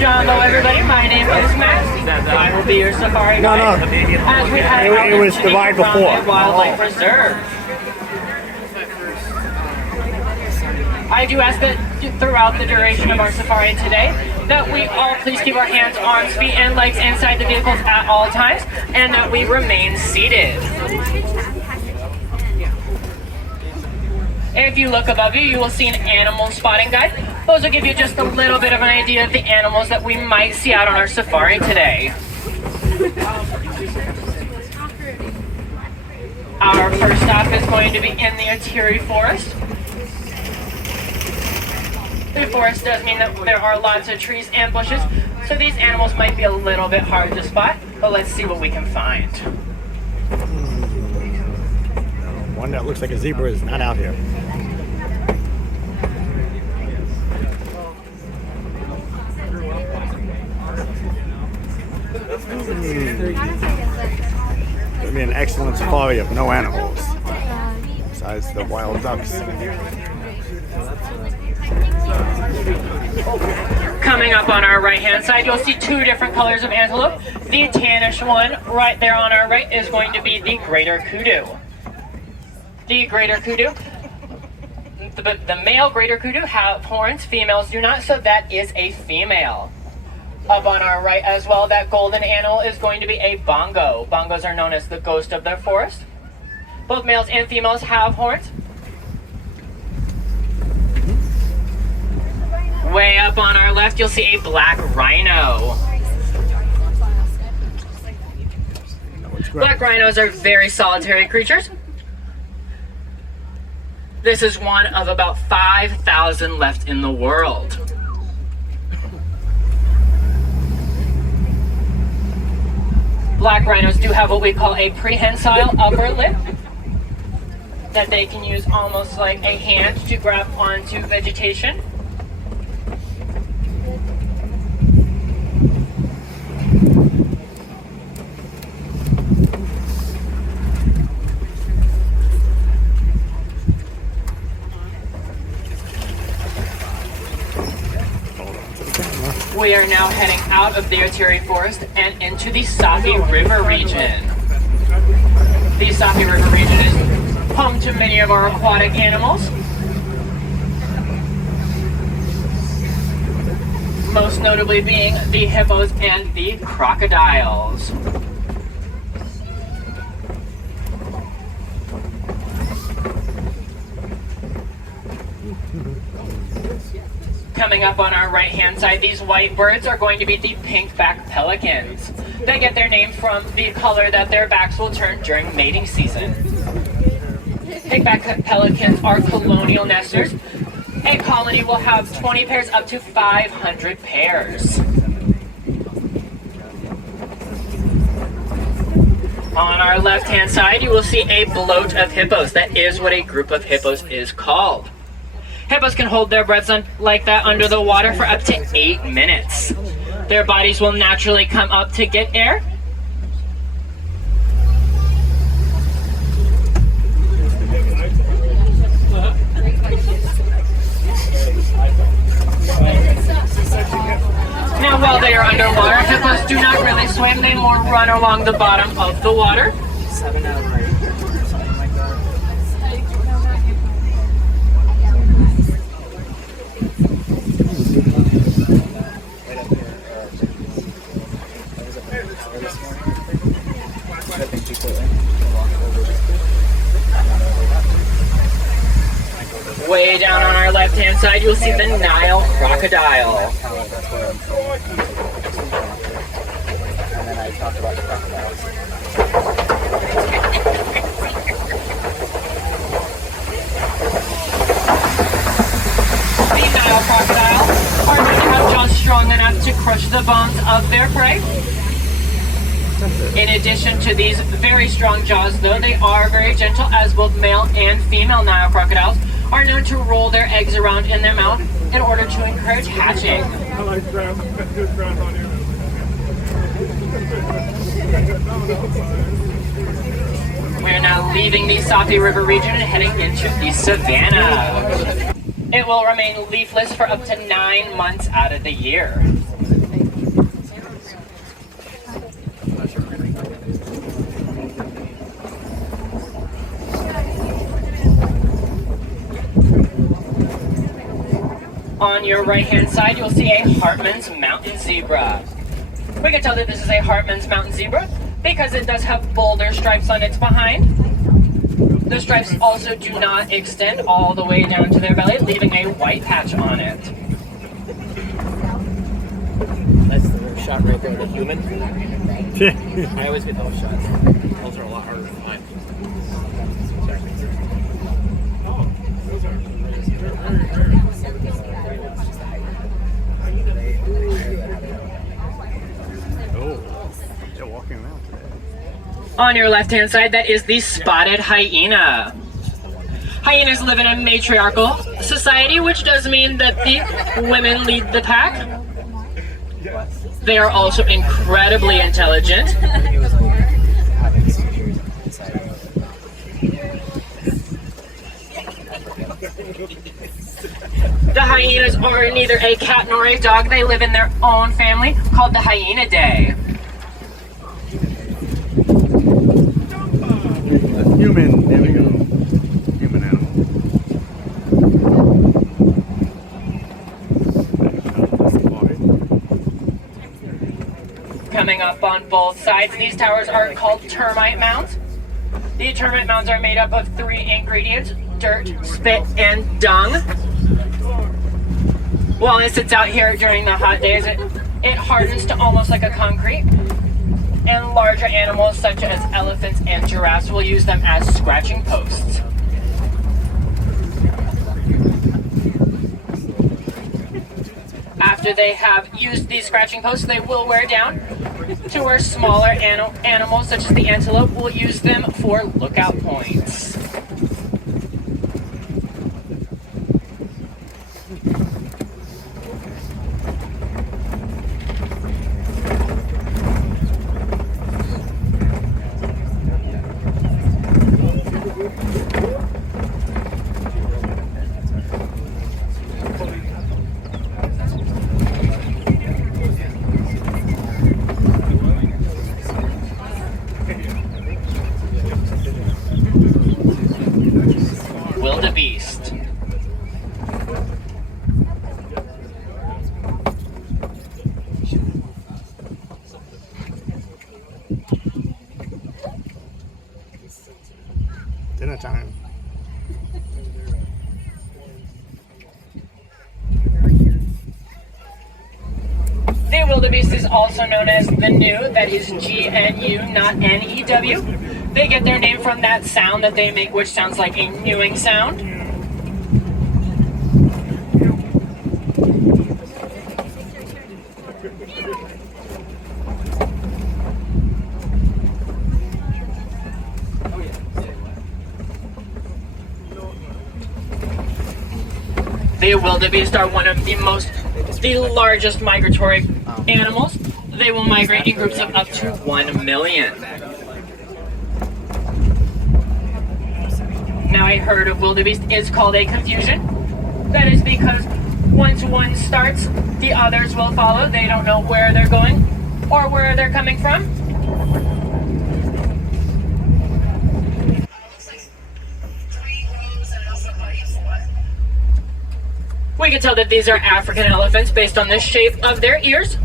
Hello, everybody. My name is Max. I will be your safari guide. As we head out It was into the divided Grande before. Wildlife Reserve. I do ask that throughout the duration of our safari today, that we all please keep our hands, arms, feet, and legs inside the vehicles at all times, and that we remain seated. If you look above you, you will see an animal spotting guide. Those will give you just a little bit of an idea of the animals that we might see out on our safari today. Our first stop is going to be in the Atiri Forest. The forest does mean that there are lots of trees and bushes, so these animals might be a little bit hard to spot, but let's see what we can find. One that looks like a zebra is not out here. It'll be an excellent safari of no animals, besides the wild ducks. Coming up on our right-hand side, you'll see two different colors of antelope. The tannish one right there on our right is going to be the greater kudu. The greater kudu, the male greater kudu have horns, females do not, so that is a female. Up on our right as well, that golden animal is going to be a bongo. Bongos are known as the ghost of their forest. Both males and females have horns. Way up on our left, you'll see a black rhino. Black rhinos are very solitary creatures. This is one of about 5,000 left in the world. Black rhinos do have what we call a prehensile upper lip that they can use almost like a hand to grab onto vegetation. We are now heading out of the Atiri Forest and into the Sapi River region. The Sapi River region is home to many of our aquatic animals. Most notably being the hippos and the crocodiles. Coming up on our right-hand side, these white birds are going to be the pink-backed pelicans. They get their name from the color that their backs will turn during mating season. Pink-backed pelicans are colonial nesters. A colony will have 20 pairs up to 500 pairs. On our left-hand side, you will see a bloat of hippos. That is what a group of hippos is called. Hippos can hold their breaths like that under the water for up to 8 minutes. Their bodies will naturally come up to get air. Now, while they are underwater, hippos do not really swim. They more run along the bottom of the water. Way down on our left-hand side, you'll see the Nile crocodile. And then I talked about the crocodiles. The Nile crocodile are going to have jaws strong enough to crush the bones of their prey. In addition to these very strong jaws, though, they are very gentle, as both male and female Nile crocodiles are known to roll their eggs around in their mouth in order to encourage hatching. I like ground on you. We are now leaving the Sapi River region and heading into the savannah. It will remain leafless for up to 9 months out of the year. On your right-hand side, you'll see a Hartman's Mountain Zebra. We can tell that this is a Hartman's Mountain Zebra because it does have boulder stripes on its behind. The stripes also do not extend all the way down to their belly, leaving a white patch on it. That's the shot right there, the human. I always get those shots. Those are a lot harder to find. Oh, they're walking around today. On your left-hand side, that is the spotted hyena. Hyenas live in a matriarchal society, which does mean that the women lead the pack. They are also incredibly intelligent. The hyenas are neither a cat nor a dog. They live in their own family called the Hyenidae. Human, there we go. Human animal. Coming up on both sides, these towers are called termite mounds. The termite mounds are made up of 3 ingredients: dirt, spit, and dung. While it sits out here during the hot days, it hardens to almost like a concrete. And larger animals such as elephants and giraffes will use them as scratching posts. After they have used these scratching posts, they will wear down to where smaller animals such as the antelope will use them for lookout points. Wildebeest. Dinner time. The wildebeest is also known as the gnu, that is G-N-U, not N-E-W. They get their name from that sound that they make, which sounds like a newing sound. The wildebeest are one of the largest migratory animals. They will migrate in groups of up to 1 million. Now, a herd of wildebeest is called a confusion. That is because once one starts, the others will follow. They don't know where they're going or where they're coming from. We can tell that these are African elephants based on the shape of their ears.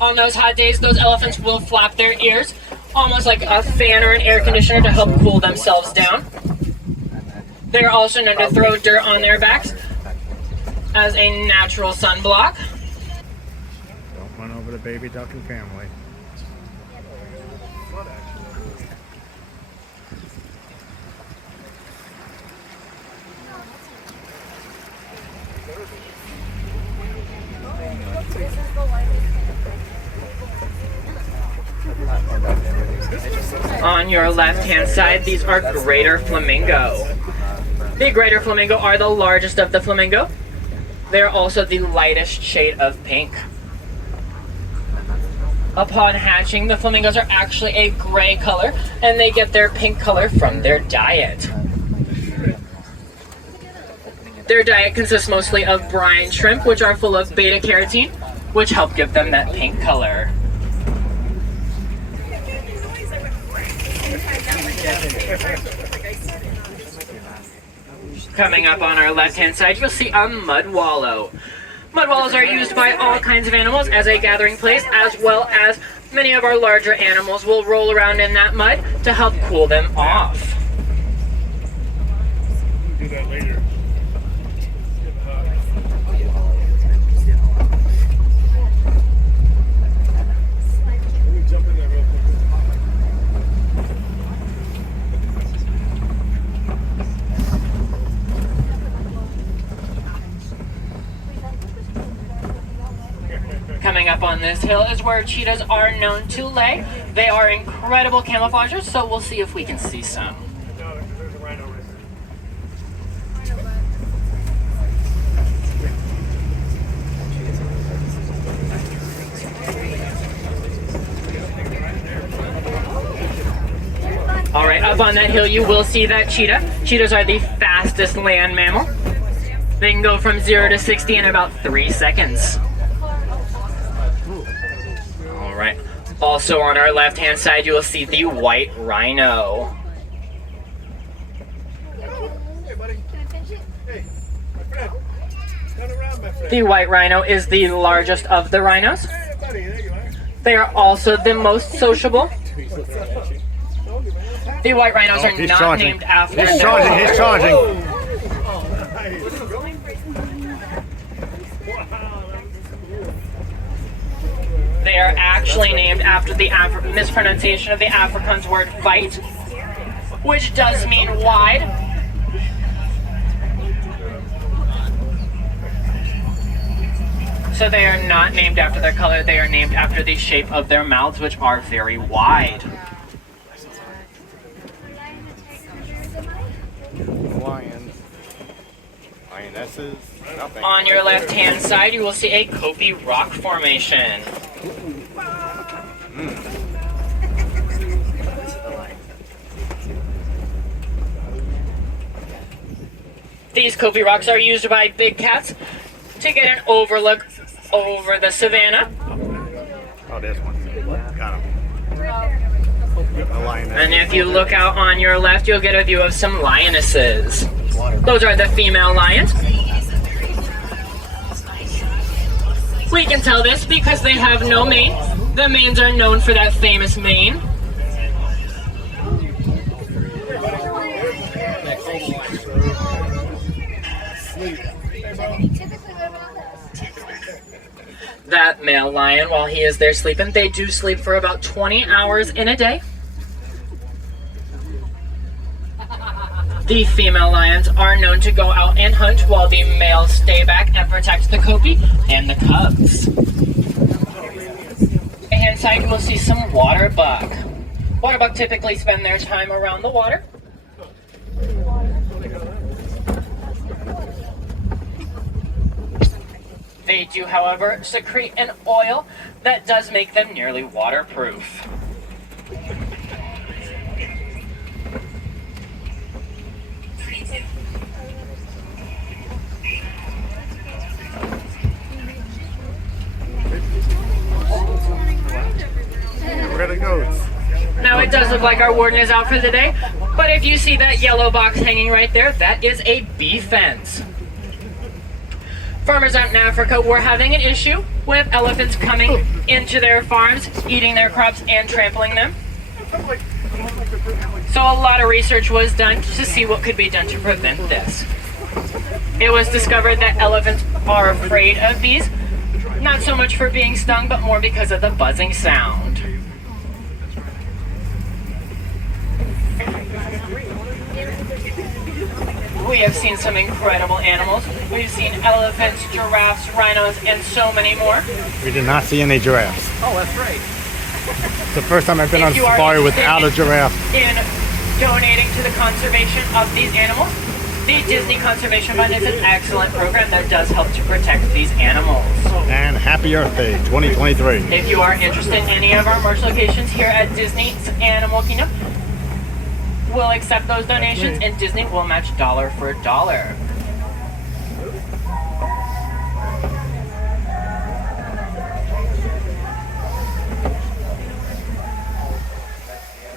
On those hot days, those elephants will flap their ears, almost like a fan or an air conditioner to help cool themselves down. They are also known to throw dirt on their backs as a natural sunblock. Don't run over the baby ducking family. On your left-hand side, these are greater flamingo. The greater flamingo are the largest of the flamingo. They're also the lightest shade of pink. Upon hatching, the flamingos are actually a gray color, and they get their pink color from their diet. Their diet consists mostly of brine shrimp, which are full of beta-carotene, which help give them that pink color. Coming up on our left-hand side, you'll see a mud wallow. Mud wallows are used by all kinds of animals as a gathering place, as well as many of our larger animals will roll around in that mud to help cool them off. Do that later. Let me jump in there real quick. Coming up on this hill is where cheetahs are known to lay. They are incredible camouflagers, so we'll see if we can see some. No, there's a rhino right there. All right, up on that hill you will see that cheetah. Cheetahs are the fastest land mammal. They can go from 0 to 60 in about 3 seconds. All right. Also on our left-hand side, you will see the white rhino. Hey, buddy. Hey, my friend. Turn around, my friend. The white rhino is the largest of the rhinos. Hey, buddy. There you are. They are also the most sociable. The white rhinos are He's not charging. named after He's their charging. color. He's charging. They are actually named after the mispronunciation of the Afrikaans word fight, which does mean wide. So they are not named after their color, they are named after the shape of their mouths, which are very wide. Lions. Lionesses. Nothing. On your left-hand side, you will see a Kopi rock formation. These Kopi rocks are used by big cats to get an overlook over the savannah. Oh, there's one. Got him. A lioness. And if you look out on your left, you'll get a view of some lionesses. Those are the female lions. We can tell this because they have no mane. The manes are known for that famous mane. That male lion, while he is there sleeping, they do sleep for about 20 hours in a day. The female lions are known to go out and hunt while the males stay back and protect the Kopi and the cubs. Hand side, you will see some water buck. Water buck typically spend their time around the water. They do, however, secrete an oil that does make them nearly waterproof. Where are the goats? Now it does look like our warden is out for the day, but if you see that yellow box hanging right there, that is a bee fence. Farmers out in Africa were having an issue with elephants coming into their farms, eating their crops and trampling them. So a lot of research was done to see what could be done to prevent this. It was discovered that elephants are afraid of bees, not so much for being stung, but more because of the buzzing sound. We have seen some incredible animals. We've seen elephants, giraffes, rhinos, and so many more. We did not see any giraffes. Oh, that's right. It's the first time I've been on If you are safari without a interested giraffe. in donating to the conservation of these animals, the Disney Conservation Fund is an excellent program that does help to protect these animals. And Happy Earth Day 2023. If you are interested in any of our merch locations here at Disney's Animal Kingdom, we'll accept those donations and Disney will match dollar for dollar.